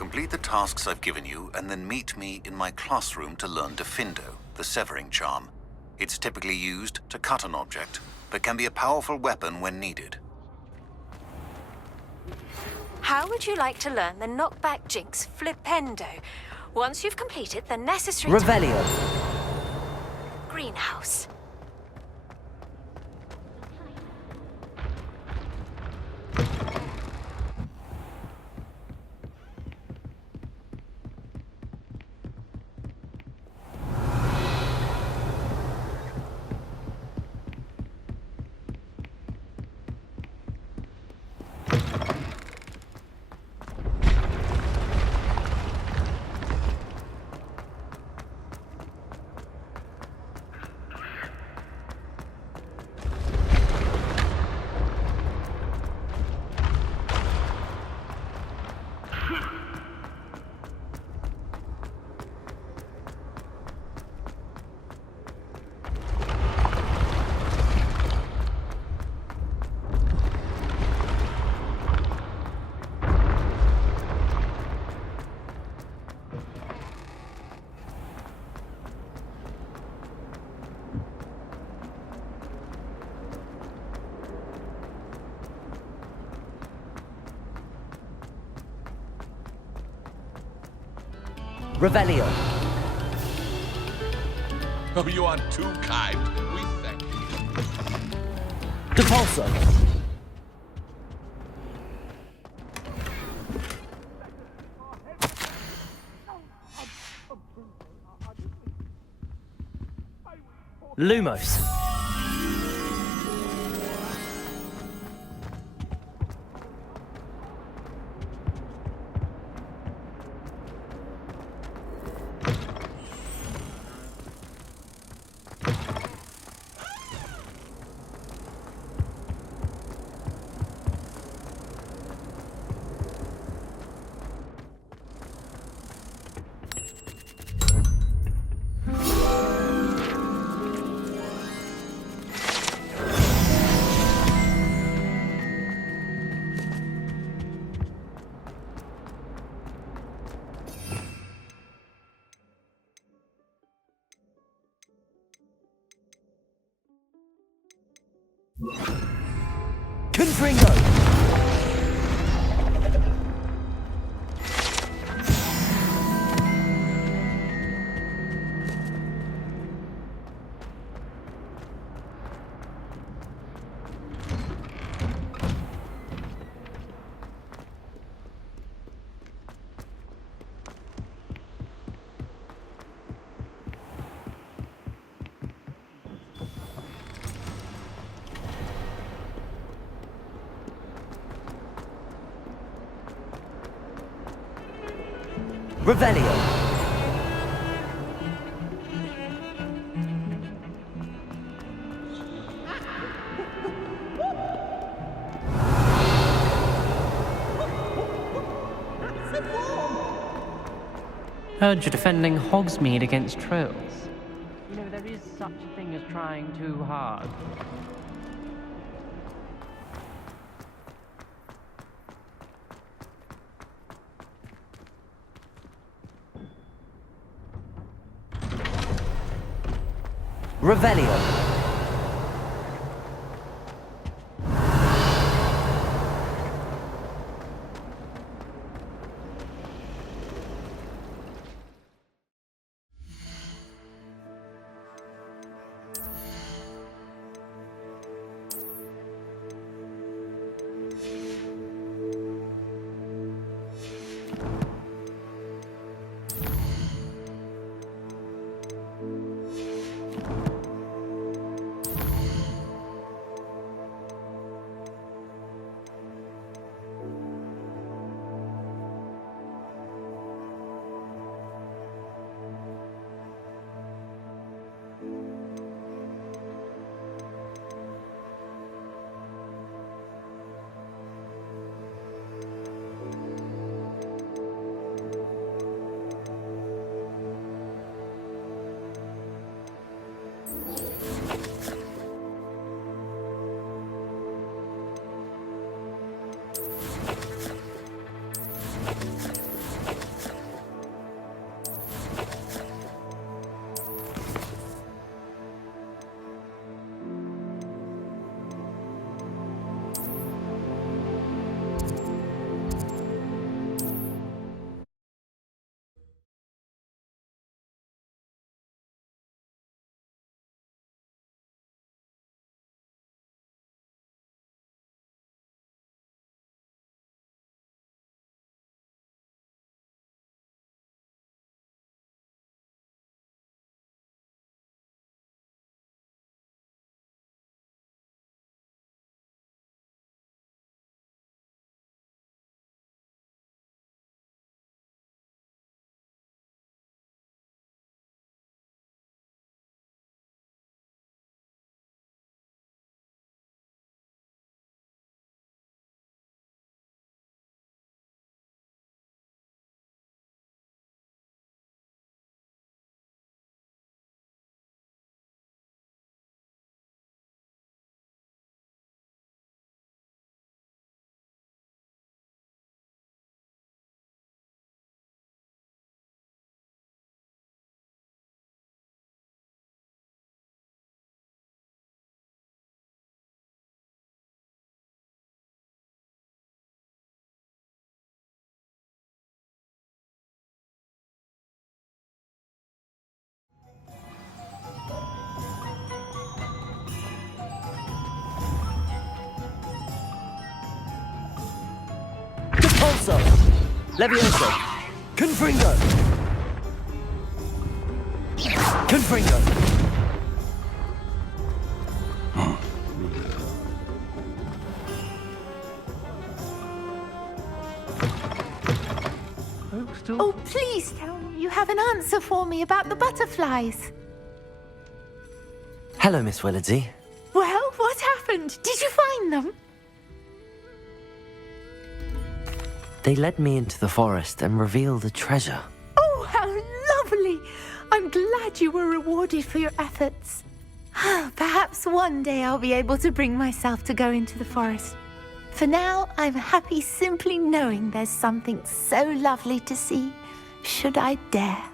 Complete the tasks I've given you and then meet me in my classroom to learn Defindo, the severing charm. It's typically used to cut an object, but can be a powerful weapon when needed. How would you like to learn the knockback jinx Flipendo? Once you've completed the necessary... Revelio. Greenhouse. Revelio. Oh, you are too kind. We thank you. Depulso. Lumos. Confringo. Revelio. Heard you're defending Hogsmid against trolls. You know, there is such a thing as trying too hard. Revelio. Levioso. Confringo. Confringo. Oh, please tell me you have an answer for me about the butterflies. Hello, Miss Willardsey. Well, what happened? Did you find them? They led me into the forest and revealed a treasure. Oh, how lovely! I'm glad you were rewarded for your efforts. Perhaps one day I'll be able to bring myself to go into the forest. For now, I'm happy simply knowing there's something so lovely to see, should I dare.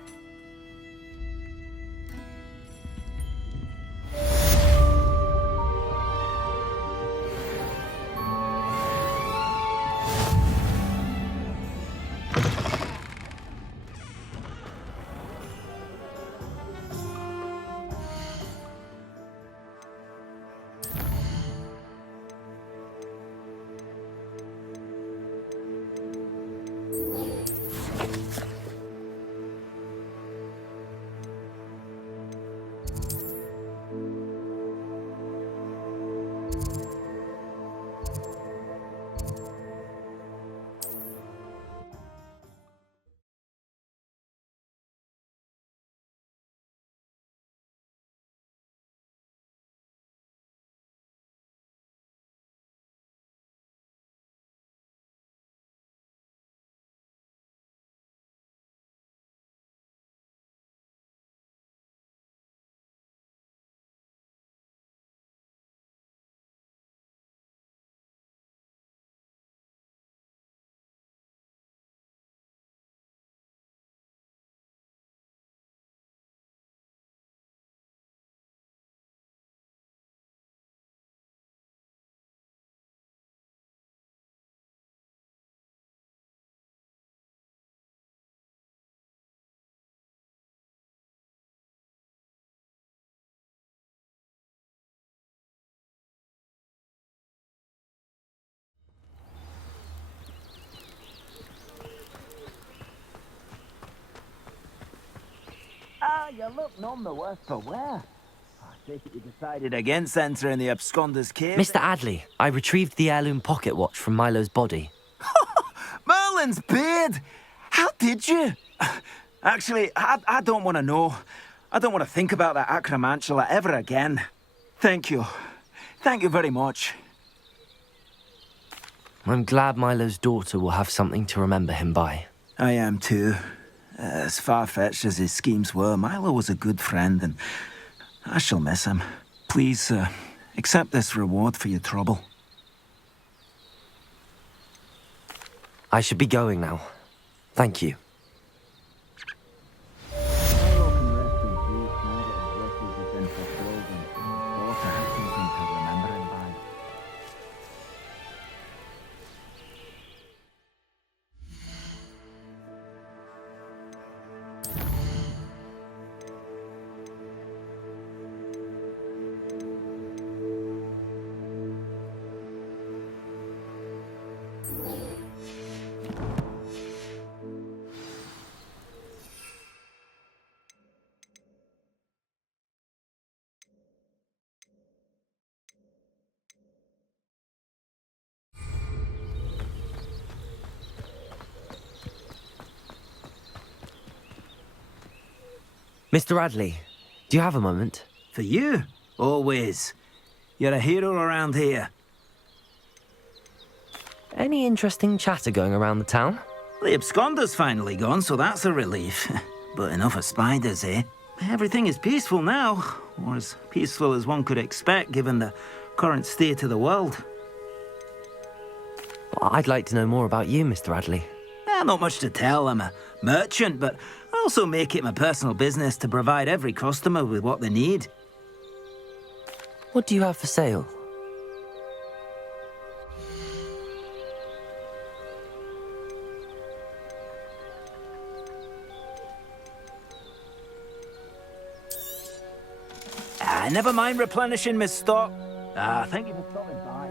You look none the worse for wear. I take it you decided against entering the absconder's cave. Mr. Adley, I retrieved the heirloom pocket watch from Milo's body. Merlin's beard! How did you? Actually, I don't want to know. I don't want to think about that acromantula ever again. Thank you. Thank you very much. I'm glad Milo's daughter will have something to remember him by. I am too. As far-fetched as his schemes were, Milo was a good friend, and I shall miss him. Please, accept this reward for your trouble. I should be going now. Thank you. Milo can rest in peace now that his wishes have been fulfilled, and his daughter has something to remember him by. Mr. Adley, do you have a moment? For you? Always. You're a hero around here. Any interesting chatter going around the town? The absconder's finally gone, so that's a relief. But enough of spiders, eh? Everything is peaceful now, or as peaceful as one could expect given the current state of the world. Well, I'd like to know more about you, Mr. Adley. Not much to tell. I'm a merchant, but I also make it my personal business to provide every customer with what they need. What do you have for sale? Never mind replenishing my stock. Thank you for stopping by.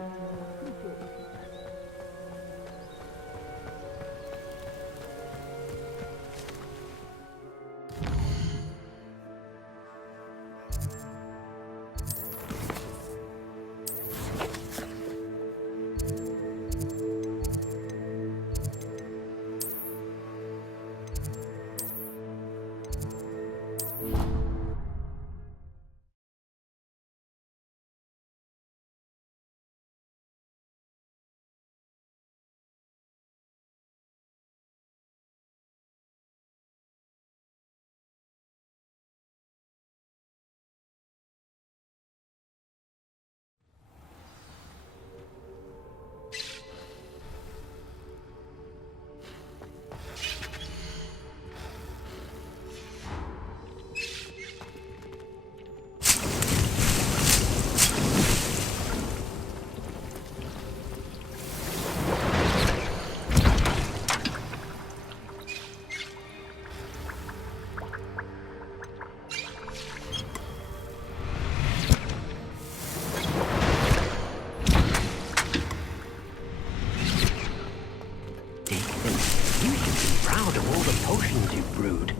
the potions you've brewed.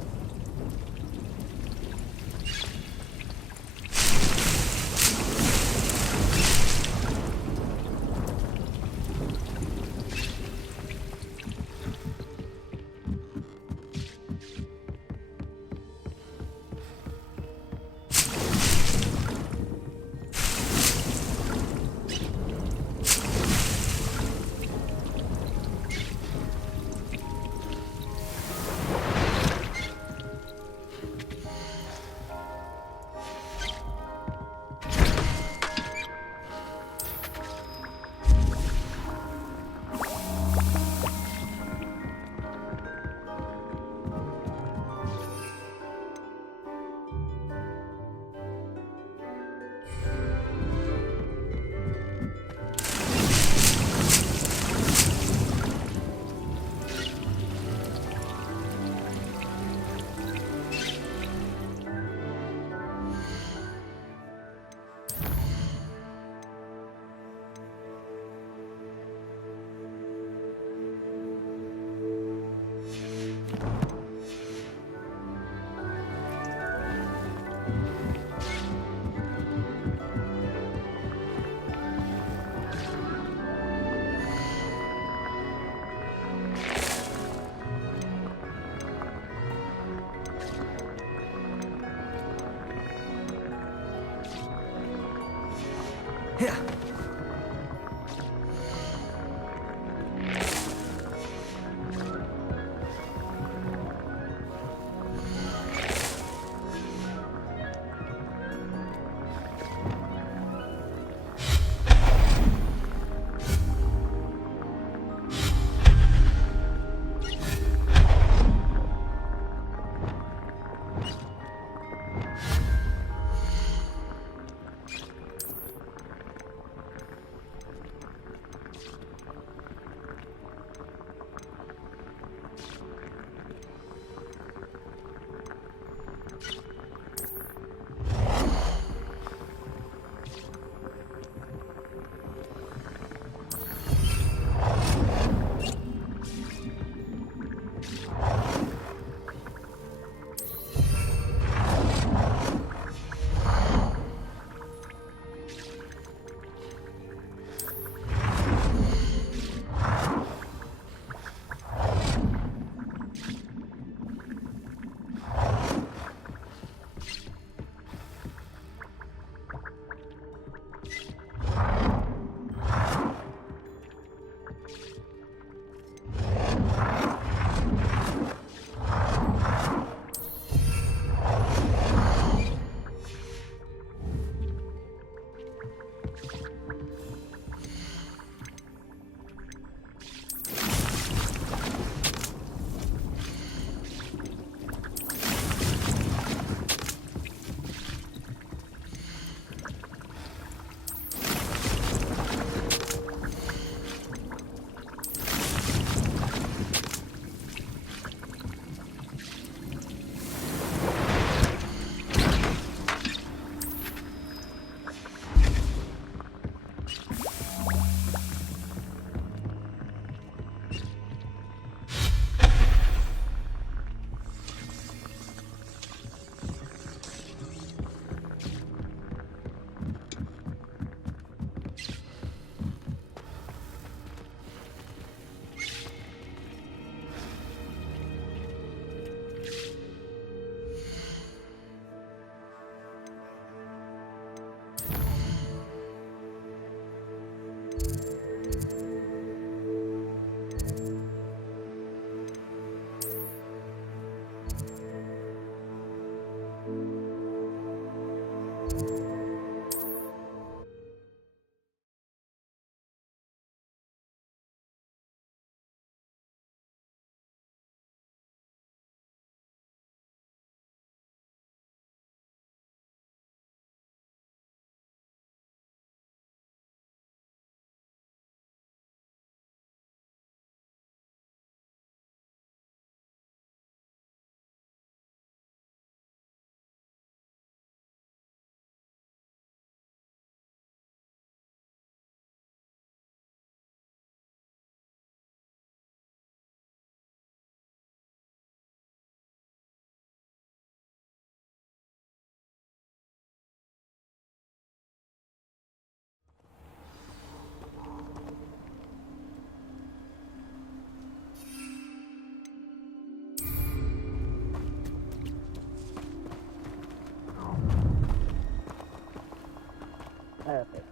perfect.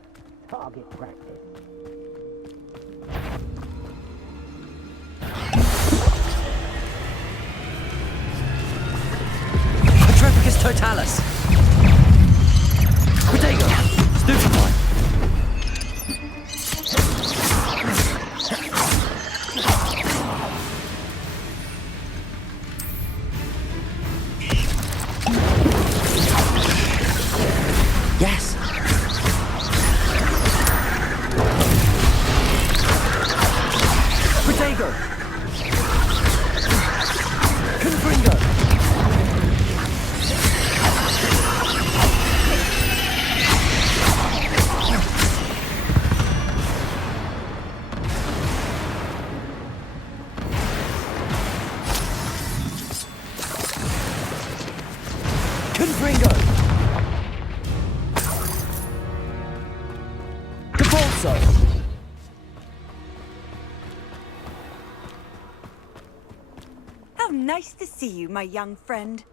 Target practice. Petrificus totalis! Protego! Stupefy! Yes! Protego! Confringo! Confringo! Capolso! How nice to see you, my young friend.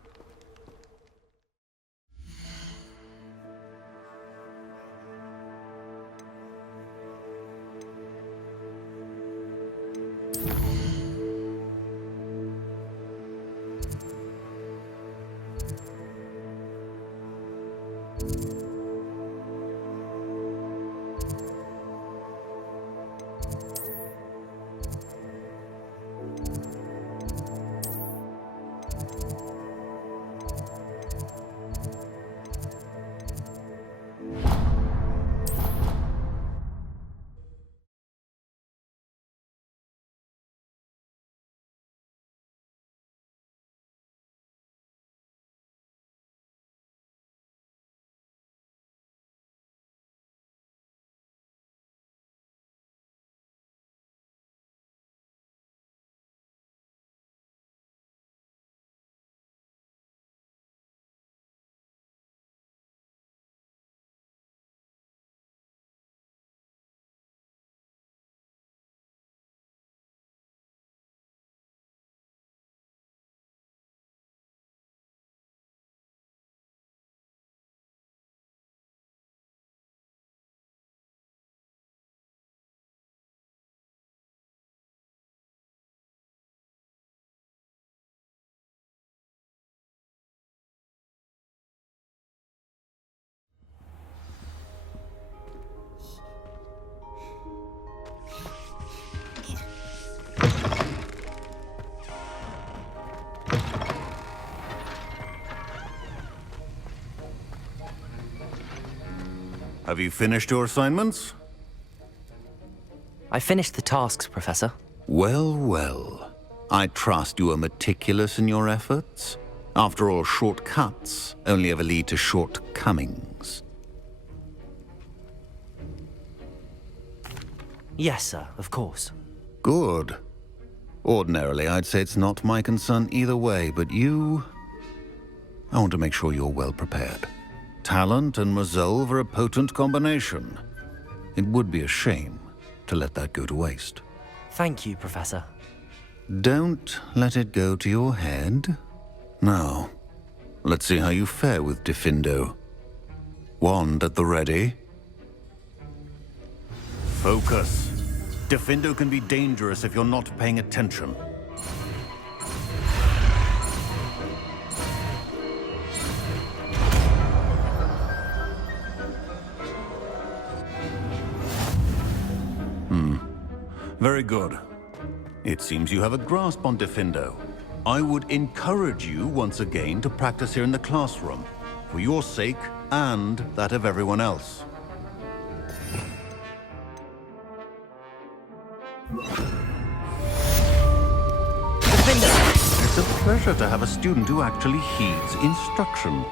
Have you finished your assignments? I finished the tasks, Professor. Well, well. I trust you are meticulous in your efforts. After all, shortcuts only ever lead to shortcomings. Yes, sir, of course. Good. Ordinarily, I'd say it's not my concern either way, but you... I want to make sure you're well prepared. Talent and resolve are a potent combination. It would be a shame to let that go to waste. Thank you, Professor. Don't let it go to your head. Now, let's see how you fare with Diffindo. Wand at the ready. Focus. Diffindo can be dangerous if you're not paying attention. Very good. It seems you have a grasp on Diffindo. I would encourage you once again to practice here in the classroom, for your sake and that of everyone else. It's a pleasure to have a student who actually heeds instruction.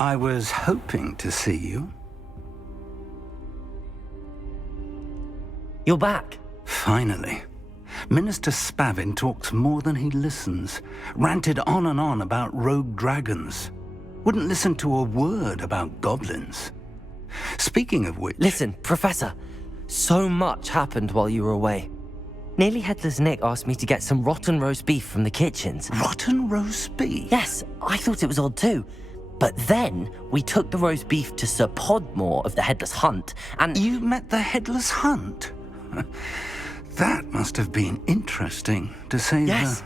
I was hoping to see you. You're back. Finally. Minister Spavin talks more than he listens. Ranted on and on about rogue dragons. Wouldn't listen to a word about goblins. Speaking of which... Listen, Professor. So much happened while you were away. Nearly Headless Nick asked me to get some rotten roast beef from the kitchens. Rotten roast beef? Yes, I thought it was odd too. But then we took the roast beef to Sir Podmore of the Headless Hunt, and... You met the Headless Hunt? That must have been interesting, to say Yes.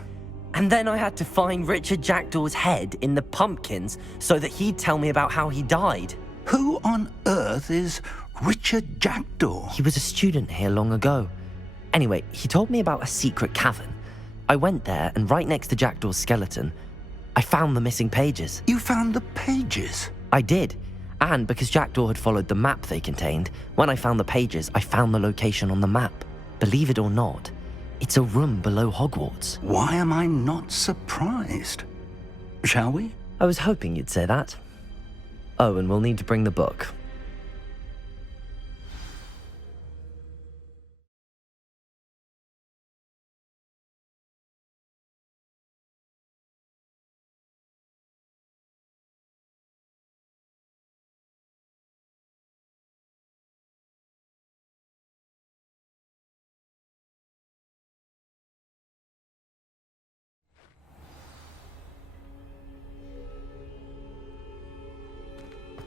And then I had to find Richard Jackdaw's head in the pumpkins so that he'd tell me about how he died. Who on earth is Richard Jackdaw? He was a student here long ago. Anyway, he told me about a secret cavern. I went there, and right next to Jackdaw's skeleton, I found the missing pages. You found the pages? I did. And because Jackdaw had followed the map they contained, when I found the pages, I found the location on the map. Believe it or not, it's a room below Hogwarts. Why am I not surprised? Shall we? I was hoping you'd say that. Oh, and we'll need to bring the book.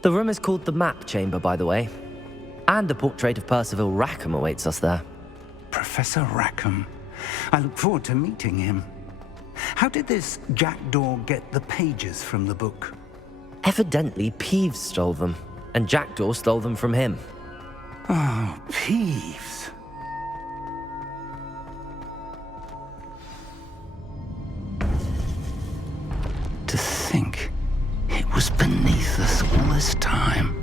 The room is called the Map Chamber, by the way. And a portrait of Percival Rackham awaits us there. Professor Rackham. I look forward to meeting him. How did this Jackdaw get the pages from the book? Evidently, Peeves stole them, and Jackdaw stole them from him. Oh, Peeves. To think it was beneath us all this time.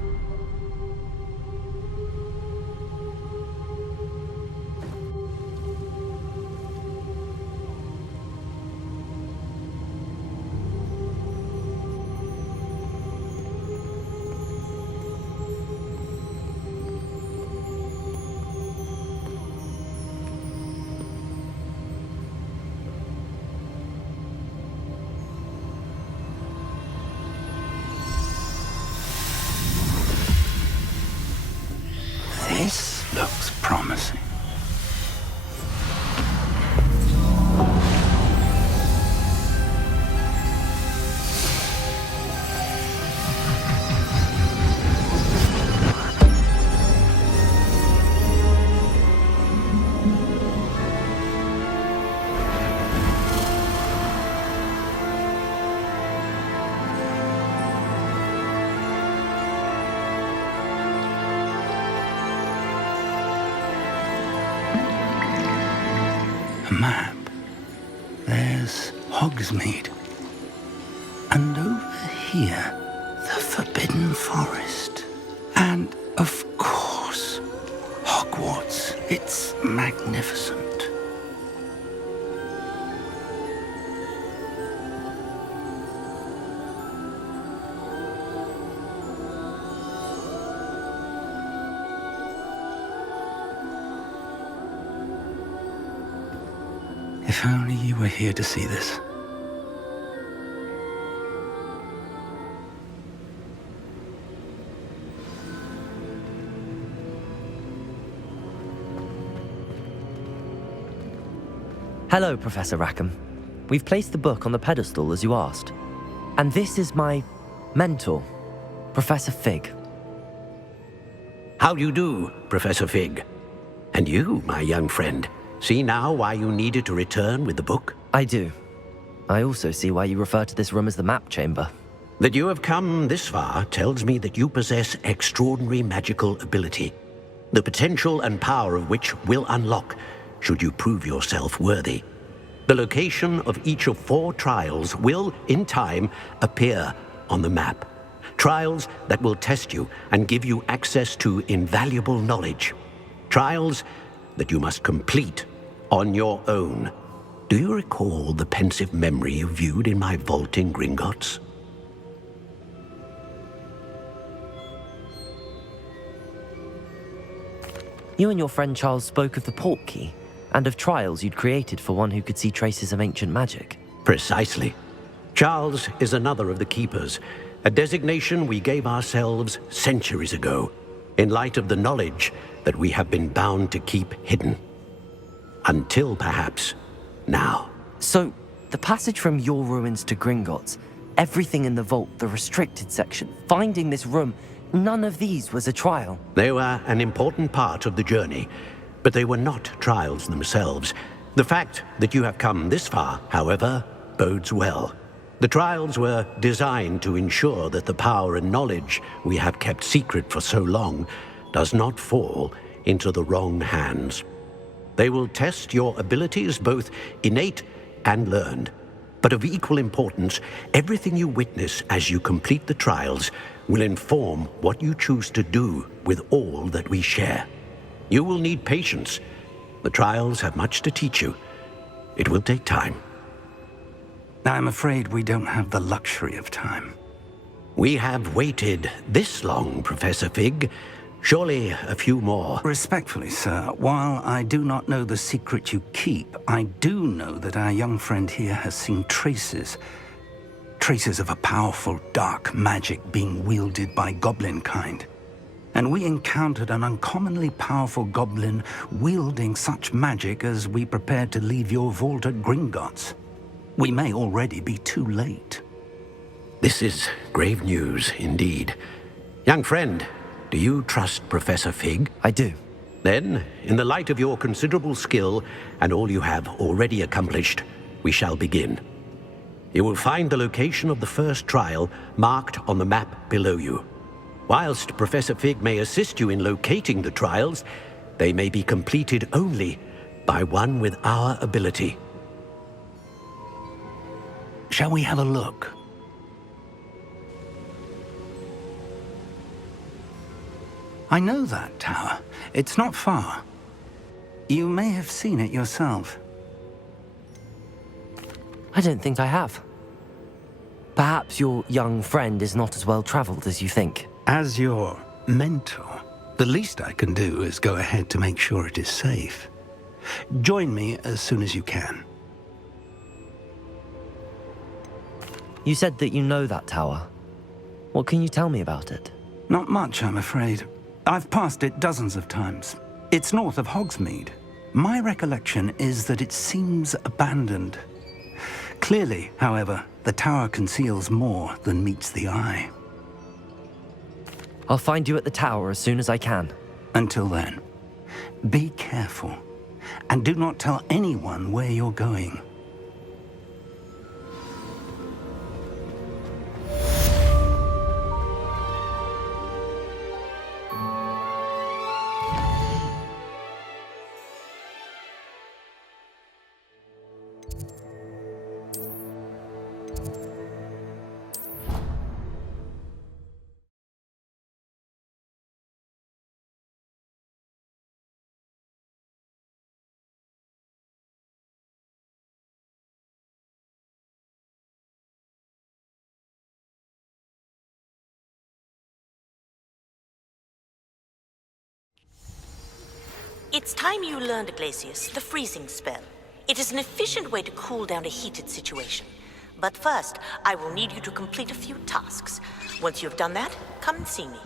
This looks promising. A map. There's Hogsmid. And over here, the Forbidden Forest. And, of course, Hogwarts. It's magnificent. If only you were here to see this. Hello, Professor Rackham. We've placed the book on the pedestal as you asked. And this is my mentor, Professor Fig. How do you do, Professor Fig? And you, my young friend, see now why you needed to return with the book? I do. I also see why you refer to this room as the Map Chamber. That you have come this far tells me that you possess extraordinary magical ability, the potential and power of which will unlock should you prove yourself worthy. The location of each of 4 trials will, in time, appear on the map. Trials that will test you and give you access to invaluable knowledge. Trials that you must complete on your own. Do you recall the pensive memory you viewed in my vault in Gringotts? You and your friend Charles spoke of the port key, and of trials you'd created for one who could see traces of ancient magic. Precisely. Charles is another of the keepers, a designation we gave ourselves centuries ago, in light of the knowledge that we have been bound to keep hidden. Until perhaps now. So, the passage from your ruins to Gringotts, everything in the vault, the restricted section, finding this room, none of these was a trial. They were an important part of the journey, but they were not trials themselves. The fact that you have come this far, however, bodes well. The trials were designed to ensure that the power and knowledge we have kept secret for so long does not fall into the wrong hands. They will test your abilities, both innate and learned. But of equal importance, everything you witness as you complete the trials will inform what you choose to do with all that we share. You will need patience. The trials have much to teach you. It will take time. I'm afraid we don't have the luxury of time. We have waited this long, Professor Fig. Surely a few more. Respectfully, sir, while I do not know the secret you keep, I do know that our young friend here has seen traces of a powerful dark magic being wielded by goblin kind. And we encountered an uncommonly powerful goblin wielding such magic as we prepared to leave your vault at Gringotts. We may already be too late. This is grave news indeed. Young friend, do you trust Professor Fig? I do. Then, in the light of your considerable skill and all you have already accomplished, we shall begin. You will find the location of the first trial marked on the map below you. Whilst Professor Fig may assist you in locating the trials, they may be completed only by one with our ability. Shall we have a look? I know that tower. It's not far. You may have seen it yourself. I don't think I have. Perhaps your young friend is not as well traveled as you think. As your mentor, the least I can do is go ahead to make sure it is safe. Join me as soon as you can. You said that you know that tower. What can you tell me about it? Not much, I'm afraid. I've passed it dozens of times. It's north of Hogsmid. My recollection is that it seems abandoned. Clearly, however, the tower conceals more than meets the eye. I'll find you at the tower as soon as I can. Until then, be careful, and do not tell anyone where you're going. It's time you learned, Glacius, the freezing spell. It is an efficient way to cool down a heated situation. But first, I will need you to complete a few tasks. Once you've done that, come and see me.